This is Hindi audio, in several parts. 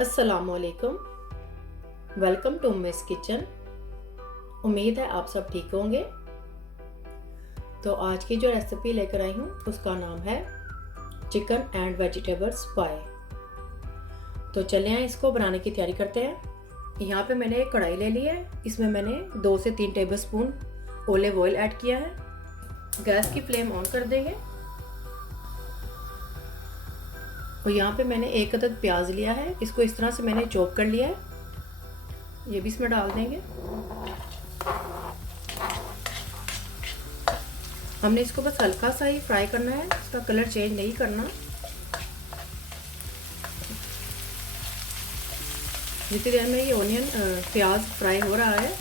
अस्सलामुअलैकुम। Welcome to Miss Kitchen. उम्मीद है आप सब ठीक होंगे। तो आज की जो रेसिपी लेकर आई हूँ उसका नाम है चिकन एंड वेजिटेबल्स पाई। तो चलें हैं इसको बनाने की तैयारी करते हैं। यहाँ पे मैंने एक कढ़ाई ले ली है। इसमें मैंने 2 से 3 टेबलस्पून ऑलिव ऑयल ऐड किया है। गैस की फ्लेम ऑन कर देंगे। और यहाँ पे मैंने एक अदद प्याज लिया है, इसको इस तरह से मैंने चॉप कर लिया है। ये भी इसमें डाल देंगे। हमने इसको बस हल्का सा ही फ्राई करना है, इसका कलर चेंज नहीं करना। जितनी देर में ये ऑनियन प्याज फ्राई हो रहा है,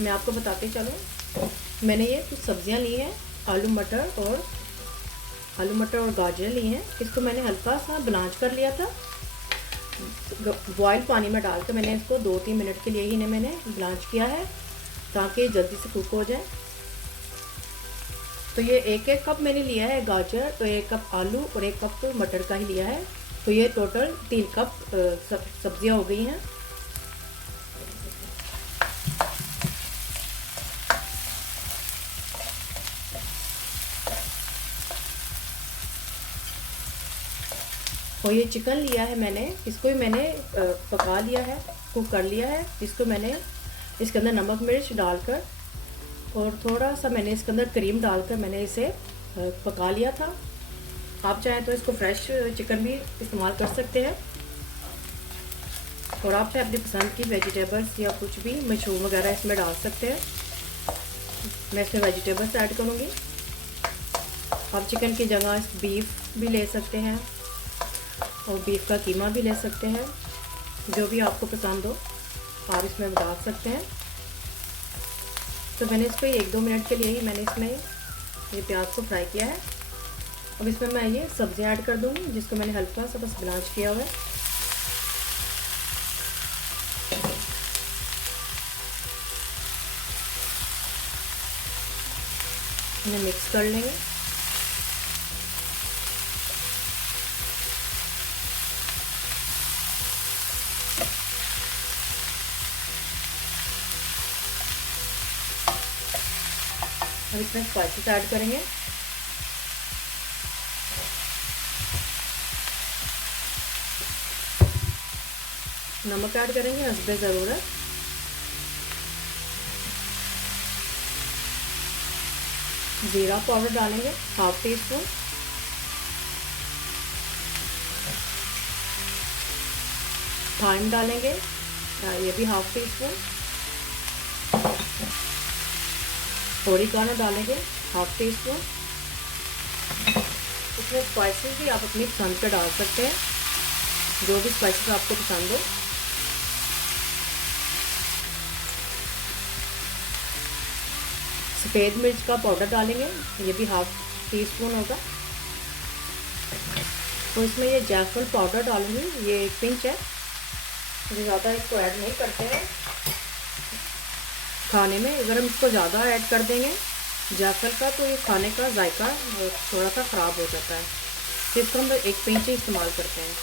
मैं आपको बताते चलूँ। मैंने ये कुछ सब्जियां ली हैं, आलू मटर और गाजर ली हैं। इसको मैंने हल्का सा ब्लांच कर लिया था। बॉयल पानी में डालकर मैंने इसको 2-3 मिनट के लिए ही मैंने ब्लांच किया है, ताकि जल्दी से कुक हो जाए। तो ये 1-1 कप मैंने लिया है गाजर, तो 1 कप आलू और 1 कप मटर का ही लिया है। तो ये टोटल 3 कप सब्जियां हो गई हैं। और ये चिकन लिया है मैंने, इसको भी मैंने पका लिया है, कुक कर लिया है। इसको मैंने इसके अंदर नमक मिर्च डालकर और थोड़ा सा मैंने इसके अंदर क्रीम डालकर मैंने इसे पका लिया था। आप चाहें तो इसको फ्रेश चिकन भी इस्तेमाल कर सकते हैं, और आप चाहे अपनी पसंद की वेजिटेबल्स या कुछ भी मशरूम वगैरह इसमें डाल सकते हैं। मैं इसमें वेजिटेबल्स ऐड करूँगी। आप चिकन की जगह बीफ भी ले सकते हैं और बीफ का कीमा भी ले सकते हैं, जो भी आपको पसंद हो आप इसमें डाल सकते हैं। तो मैंने इसको 1-2 मिनट के लिए ही मैंने इसमें ये प्याज को फ्राई किया है। अब इसमें मैं ये सब्जियां ऐड कर दूँगी, जिसको मैंने हल्का सा बस ब्लांच किया हुआ है। इन्हें मिक्स कर लेंगे। अब इसमें स्पाइसेस ऐड करेंगे। नमक ऐड करेंगे हस्बे ज़रूरत। जीरा पाउडर डालेंगे 1/2 टीस्पून। थाइम डालेंगे, ये भी 1/2 टीस्पून। ओरिगानो डालेंगे 1/2 टीस्पून। इसमें स्पाइसेस भी आप अपनी पसंद पे डाल सकते हैं, जो भी स्पाइसेस आपको पसंद हो। सफ़ेद मिर्च का पाउडर डालेंगे, ये भी 1/2 टीस्पून होगा। तो इसमें ये जायफल पाउडर डालूंगी, ये 1 पिंच है। मुझे ज़्यादा इसको ऐड नहीं करते हैं खाने में। अगर हम इसको ज़्यादा ऐड कर देंगे जायफल का, तो ये खाने का जायका थोड़ा सा ख़राब हो जाता है। तो इसको हम 1 पिंच ही इस्तेमाल करते हैं।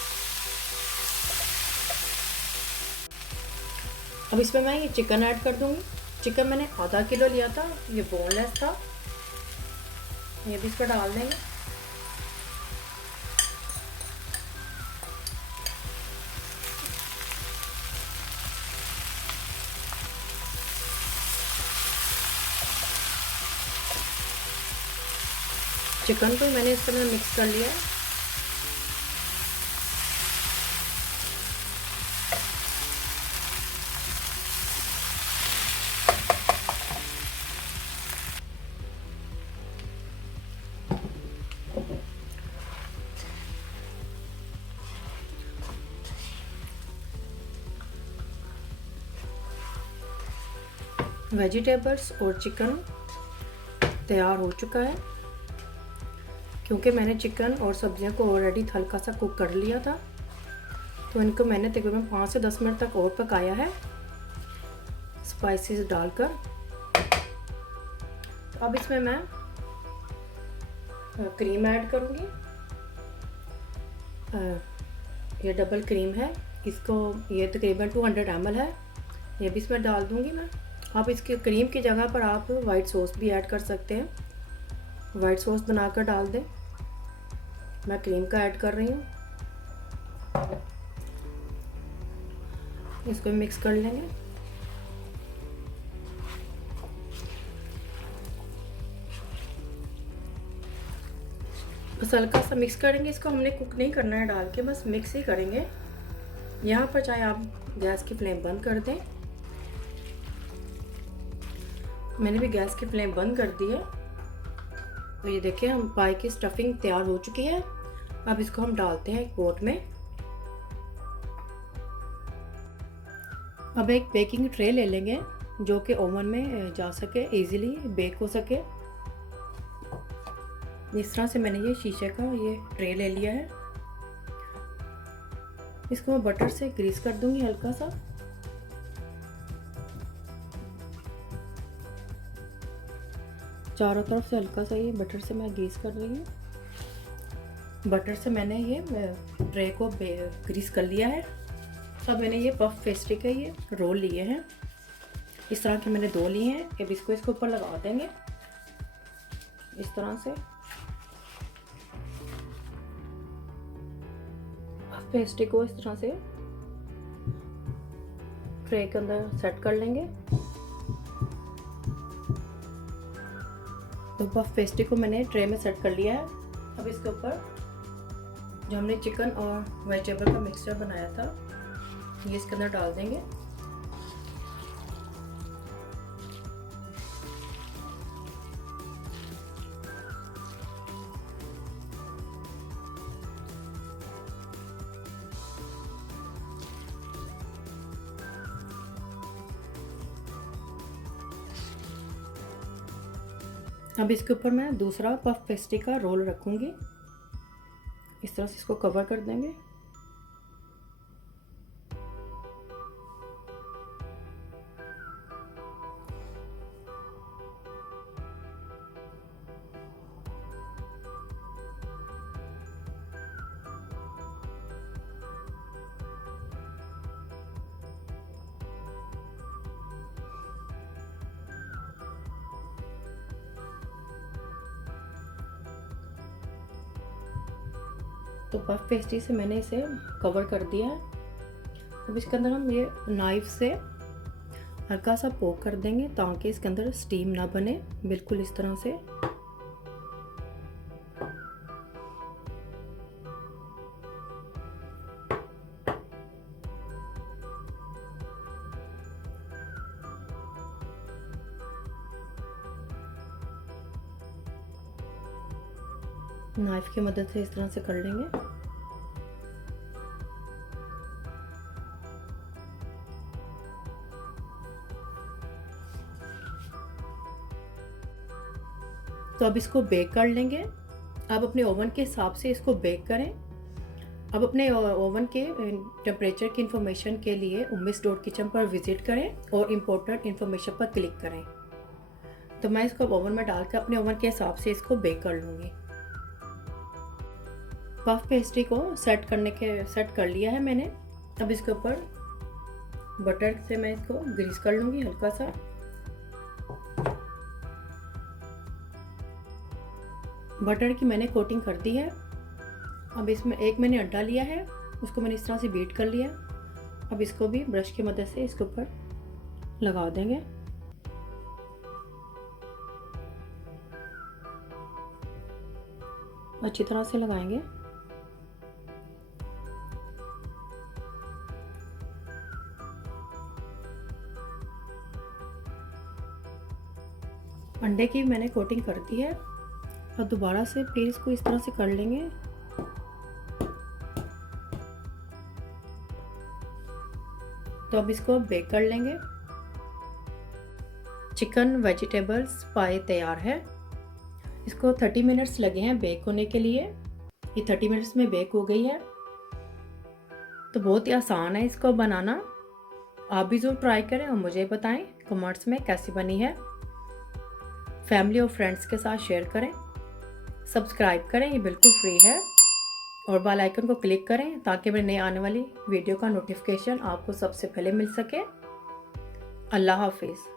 अब इसमें मैं ये चिकन ऐड कर दूंगी। चिकन मैंने आधा किलो लिया था, ये बोनलेस था। ये भी इसको डाल देंगे। चिकन को मैंने इस तरह मिक्स कर लिया है। वेजिटेबल्स और चिकन तैयार हो चुका है, क्योंकि मैंने चिकन और सब्जियों को ऑलरेडी हल्का सा कुक कर लिया था। तो इनको मैंने तकरीबन 5 से 10 मिनट तक और पकाया है स्पाइसेस डालकर। तो अब इसमें मैं क्रीम ऐड करूँगी। ये डबल क्रीम है, इसको ये तकरीबन 200 ml है, ये भी इसमें डाल दूँगी मैं। आप इसके क्रीम की जगह पर आप वाइट सॉस भी ऐड कर सकते हैं, वाइट सॉस बनाकर डाल दें। मैं क्रीम का ऐड कर रही हूँ। इसको मिक्स कर लेंगे। बस हल्का सा मिक्स करेंगे इसको, हमने कुक नहीं करना है डाल के, बस मिक्स ही करेंगे। यहाँ पर चाहे आप गैस की फ्लेम बंद कर दें, मैंने भी गैस की फ्लेम बंद कर दी है। तो ये देखिए हम पाई की स्टफिंग तैयार हो चुकी है। अब इसको हम डालते हैं एक पोट में। अब एक बेकिंग ट्रे ले लेंगे जो कि ओवन में जा सके, इजीली बेक हो सके। इस तरह से मैंने ये शीशे का ये ट्रे ले लिया है। इसको मैं बटर से ग्रीस कर दूंगी हल्का सा। चारों तरफ से हल्का सा ये बटर से मैं ग्रीस कर रही हूँ। बटर से मैंने ये ट्रे को ग्रीस कर लिया है। अब मैंने ये पफ पेस्ट्री के ये रोल लिए हैं, इस तरह के मैंने 2 लिए हैं। अब इसको इसके ऊपर लगा देंगे इस तरह से। पफ पेस्ट्री को इस तरह से ट्रे के अंदर सेट कर लेंगे। तो पफ पेस्ट्री को मैंने ट्रे में सेट कर लिया है। अब इसके ऊपर जो हमने चिकन और वेजिटेबल का मिक्सचर बनाया था ये इसके अंदर डाल देंगे। अब इसके ऊपर मैं दूसरा पफ पेस्ट्री का रोल रखूंगी, इस तरह से इसको कवर कर देंगे। तो पफ पेस्ट्री से मैंने इसे कवर कर दिया है। अब इसके अंदर हम ये नाइफ से हल्का सा पोक कर देंगे ताकि इसके अंदर स्टीम ना बने, बिल्कुल इस तरह से। नाइफ की मदद से इस तरह से कर लेंगे। तो अब इसको बेक कर लेंगे। आप अपने ओवन के हिसाब से इसको बेक करें। अब अपने ओवन के टेम्परेचर की इंफॉर्मेशन के लिए umis.kitchen पर विजिट करें और इम्पोर्टेंट इंफॉर्मेशन पर क्लिक करें। तो मैं इसको ओवन में डालकर अपने ओवन के हिसाब से इसको बेक कर लूँगी। पफ पेस्ट्री को सेट कर लिया है मैंने। अब इसके ऊपर बटर से मैं इसको ग्रीस कर लूँगी हल्का सा। बटर की मैंने कोटिंग कर दी है। अब इसमें एक मैंने अंडा लिया है, उसको मैंने इस तरह से बीट कर लिया। अब इसको भी ब्रश की मदद से इसके ऊपर लगा देंगे। अच्छी तरह से लगाएंगे। अंडे की मैंने कोटिंग कर दी है और दोबारा से फिर इसको इस तरह से कर लेंगे। तो अब इसको बेक कर लेंगे। चिकन वेजिटेबल्स पाए तैयार है। इसको 30 मिनट्स लगे हैं बेक होने के लिए। ये 30 मिनट्स में बेक हो गई है। तो बहुत ही आसान है इसको बनाना। आप भी ज़रूर ट्राई करें और मुझे बताएं कमेंट्स में कैसी बनी है। फैमिली और फ्रेंड्स के साथ शेयर करें, सब्सक्राइब करें, ये बिल्कुल फ्री है। और बेल आइकन को क्लिक करें ताकि मेरे नए आने वाली वीडियो का नोटिफिकेशन आपको सबसे पहले मिल सके। अल्लाह हाफिज़।